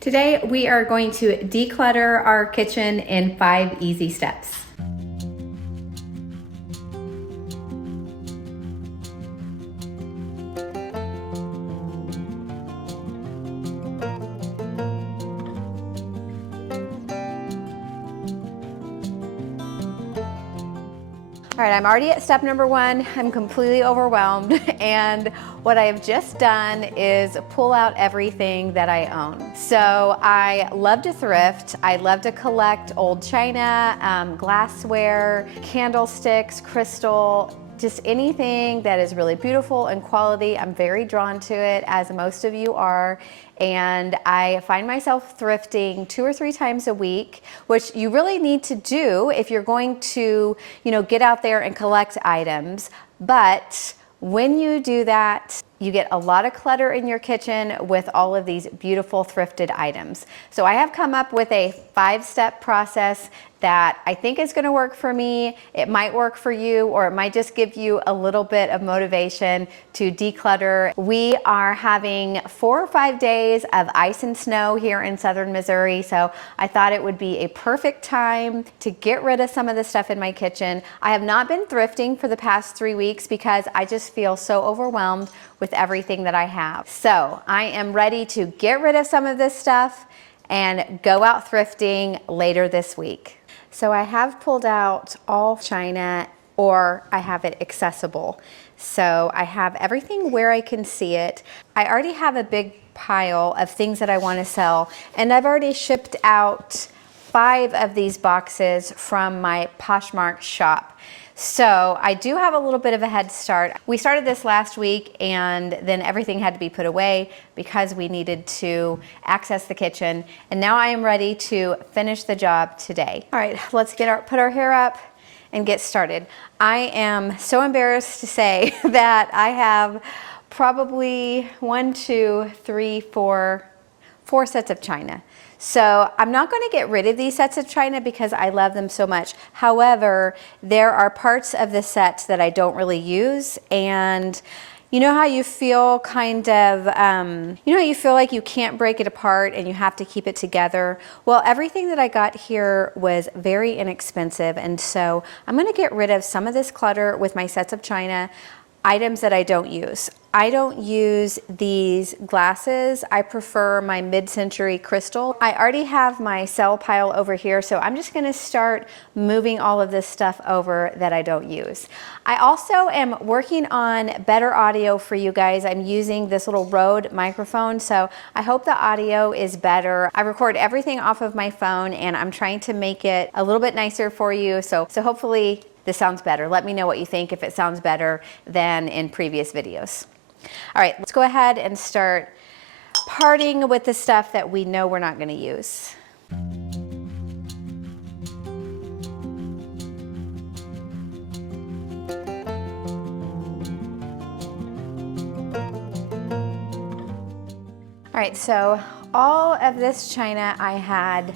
Today we are going to declutter our kitchen in 5 easy steps. All right, I'm already at step number 1. I'm completely overwhelmed, and what I have just done is pull out everything that I own. So I love to thrift. I love to collect old china, glassware, candlesticks, crystal, just anything that is really beautiful and quality. I'm very drawn to it, as most of you are. And I find myself thrifting 2 or 3 times a week, which you really need to do if you're going to, get out there and collect items. But when you do that, you get a lot of clutter in your kitchen with all of these beautiful thrifted items. So I have come up with a 5-step process that I think is gonna work for me. It might work for you, or it might just give you a little bit of motivation to declutter. We are having 4 or 5 days of ice and snow here in southern Missouri, so I thought it would be a perfect time to get rid of some of the stuff in my kitchen. I have not been thrifting for the past 3 weeks because I just feel so overwhelmed with everything that I have. So I am ready to get rid of some of this stuff and go out thrifting later this week. So I have pulled out all china, or I have it accessible. So I have everything where I can see it. I already have a big pile of things that I want to sell, and I've already shipped out 5 of these boxes from my Poshmark shop. So I do have a little bit of a head start. We started this last week, and then everything had to be put away because we needed to access the kitchen. And now I am ready to finish the job today. All right, let's put our hair up and get started. I am so embarrassed to say that I have probably 1, 2, 3, 4 sets of china. So I'm not going to get rid of these sets of china because I love them so much. However, there are parts of the set that I don't really use, and you know how you feel you feel like you can't break it apart and you have to keep it together? Well, everything that I got here was very inexpensive, and so I'm going to get rid of some of this clutter with my sets of china, items that I don't use. I don't use these glasses. I prefer my mid-century crystal. I already have my cell pile over here, so I'm just gonna start moving all of this stuff over that I don't use. I also am working on better audio for you guys. I'm using this little Rode microphone, so I hope the audio is better. I record everything off of my phone, and I'm trying to make it a little bit nicer for you, so hopefully this sounds better. Let me know what you think, if it sounds better than in previous videos. All right, let's go ahead and start parting with the stuff that we know we're not going to use. All right, so all of this china I had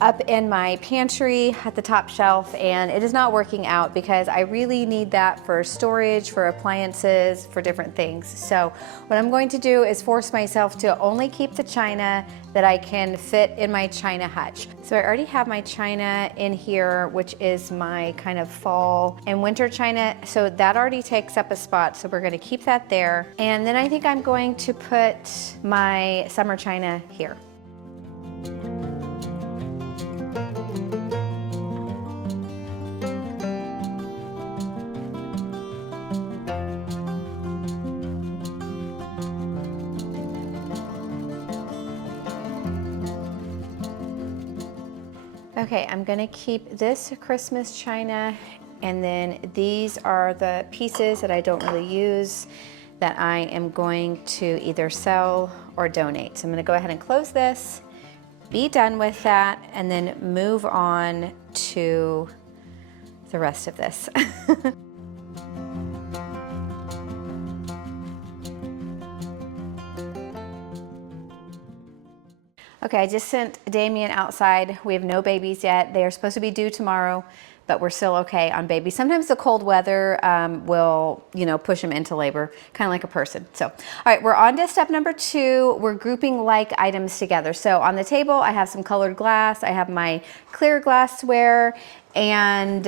up in my pantry at the top shelf, and it is not working out because I really need that for storage, for appliances, for different things. So what I'm going to do is force myself to only keep the china that I can fit in my china hutch. So I already have my china in here, which is my kind of fall and winter china. So that already takes up a spot. So we're gonna keep that there. And then I think I'm going to put my summer china here. Okay, I'm gonna keep this Christmas china, and then these are the pieces that I don't really use that I am going to either sell or donate. So I'm gonna go ahead and close this, be done with that, and then move on to the rest of this. Okay, I just sent Damien outside. We have no babies yet. They are supposed to be due tomorrow, but we're still okay on baby. Sometimes the cold weather will, you know, push them into labor, kind of like a person. So, all right, we're on to step number 2. We're grouping like items together. So on the table, I have some colored glass. I have my clear glassware, and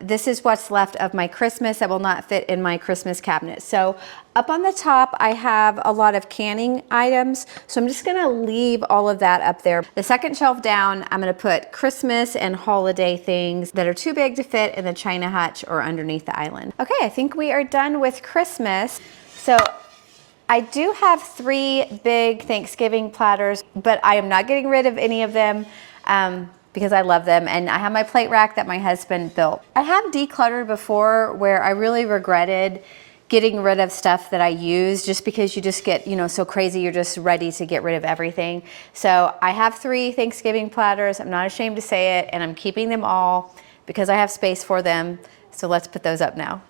this is what's left of my Christmas that will not fit in my Christmas cabinet. So up on the top, I have a lot of canning items, so I'm just gonna leave all of that up there. The second shelf down, I'm gonna put Christmas and holiday things that are too big to fit in the china hutch or underneath the island. Okay, I think we are done with Christmas. So I do have 3 big Thanksgiving platters, but I am not getting rid of any of them. Because I love them, and I have my plate rack that my husband built. I have decluttered before where I really regretted getting rid of stuff that I use, just because you just get, you know, so crazy, you're just ready to get rid of everything. So I have 3 Thanksgiving platters. I'm not ashamed to say it, and I'm keeping them all because I have space for them. So let's put those up now.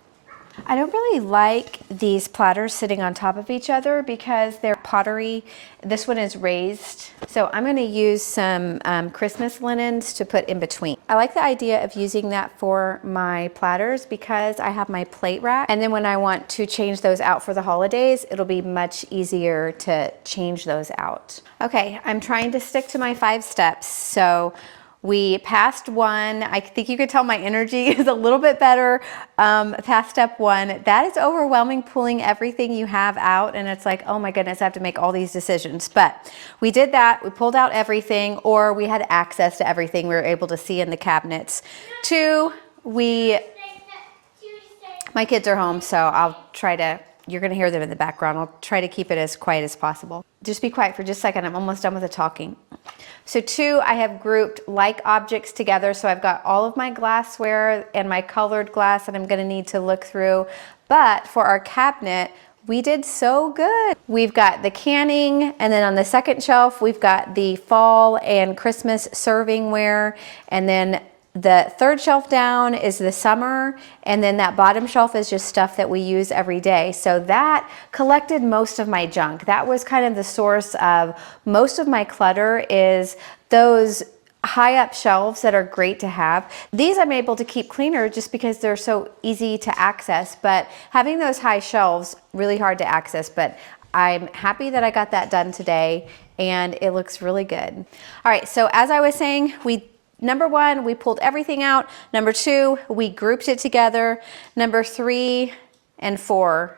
I don't really like these platters sitting on top of each other because they're pottery. This one is raised. So I'm gonna use some Christmas linens to put in between. I like the idea of using that for my platters because I have my plate rack. And then when I want to change those out for the holidays, it'll be much easier to change those out. Okay, I'm trying to stick to my 5 steps. So we passed 1. I think you could tell my energy is a little bit better past step 1. That is overwhelming, pulling everything you have out, and it's like, oh my goodness, I have to make all these decisions. But we did that. We pulled out everything, or we had access to everything we were able to see in the cabinets. 2, my kids are home, so I'll try to, you're gonna hear them in the background. I'll try to keep it as quiet as possible. Just be quiet for just a second. I'm almost done with the talking. So 2, I have grouped like objects together. So I've got all of my glassware and my colored glass that I'm gonna need to look through. But for our cabinet, we did so good. We've got the canning, and then on the second shelf, we've got the fall and Christmas servingware, and then the third shelf down is the summer, and then that bottom shelf is just stuff that we use every day. So that collected most of my junk. That was kind of the source of most of my clutter, is those high up shelves that are great to have. These I'm able to keep cleaner just because they're so easy to access, but having those high shelves, really hard to access. But I'm happy that I got that done today, and it looks really good. All right, so as I was saying, Number 1, we pulled everything out. Number 2, we grouped it together. Number 3 and 4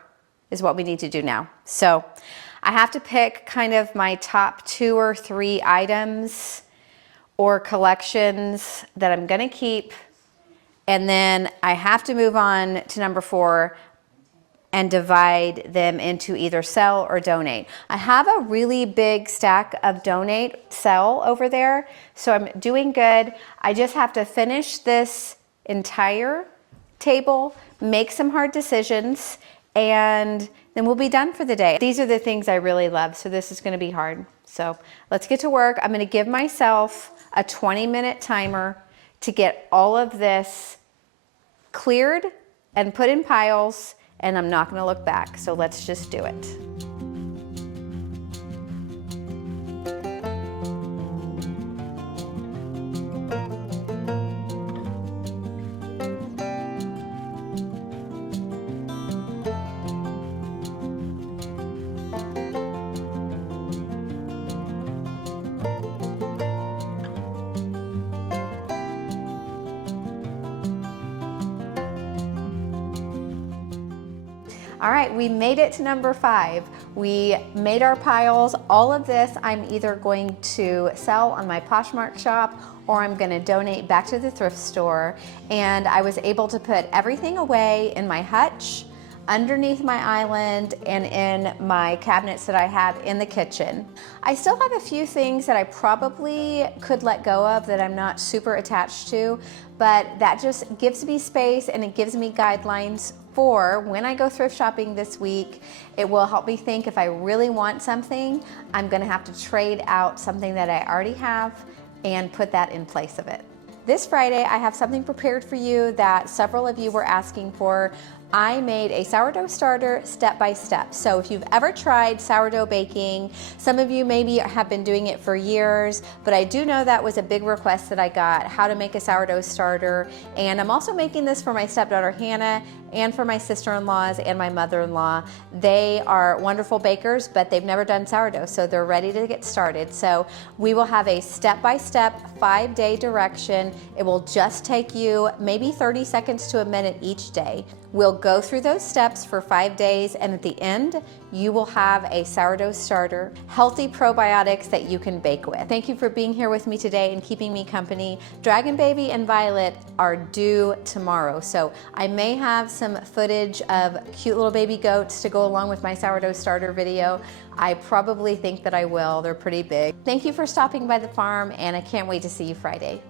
is what we need to do now. So I have to pick kind of my top 2 or 3 items or collections that I'm gonna keep. And then I have to move on to number 4 and divide them into either sell or donate. I have a really big stack of donate, sell over there, so I'm doing good. I just have to finish this entire table, make some hard decisions, and then we'll be done for the day. These are the things I really love, so this is gonna be hard. So let's get to work. I'm gonna give myself a 20-minute timer to get all of this cleared and put in piles, and I'm not gonna look back, so let's just do it. All right, we made it to number 5. We made our piles. All of this I'm either going to sell on my Poshmark shop, or I'm gonna donate back to the thrift store. And I was able to put everything away in my hutch, underneath my island, and in my cabinets that I have in the kitchen. I still have a few things that I probably could let go of that I'm not super attached to, but that just gives me space, and it gives me guidelines for when I go thrift shopping this week. It will help me think, if I really want something, I'm gonna have to trade out something that I already have and put that in place of it. This Friday, I have something prepared for you that several of you were asking for. I made a sourdough starter step by step. So if you've ever tried sourdough baking, some of you maybe have been doing it for years, but I do know that was a big request that I got, how to make a sourdough starter. And I'm also making this for my stepdaughter Hannah and for my sister-in-laws and my mother-in-law. They are wonderful bakers, but they've never done sourdough, so they're ready to get started. So we will have a step-by-step 5-day direction. It will just take you maybe 30 seconds to a minute each day. We'll go through those steps for 5 days, and at the end, you will have a sourdough starter, healthy probiotics that you can bake with. Thank you for being here with me today and keeping me company. Dragon Baby and Violet are due tomorrow, so I may have some footage of cute little baby goats to go along with my sourdough starter video. I probably think that I will. They're pretty big. Thank you for stopping by the farm, and I can't wait to see you Friday.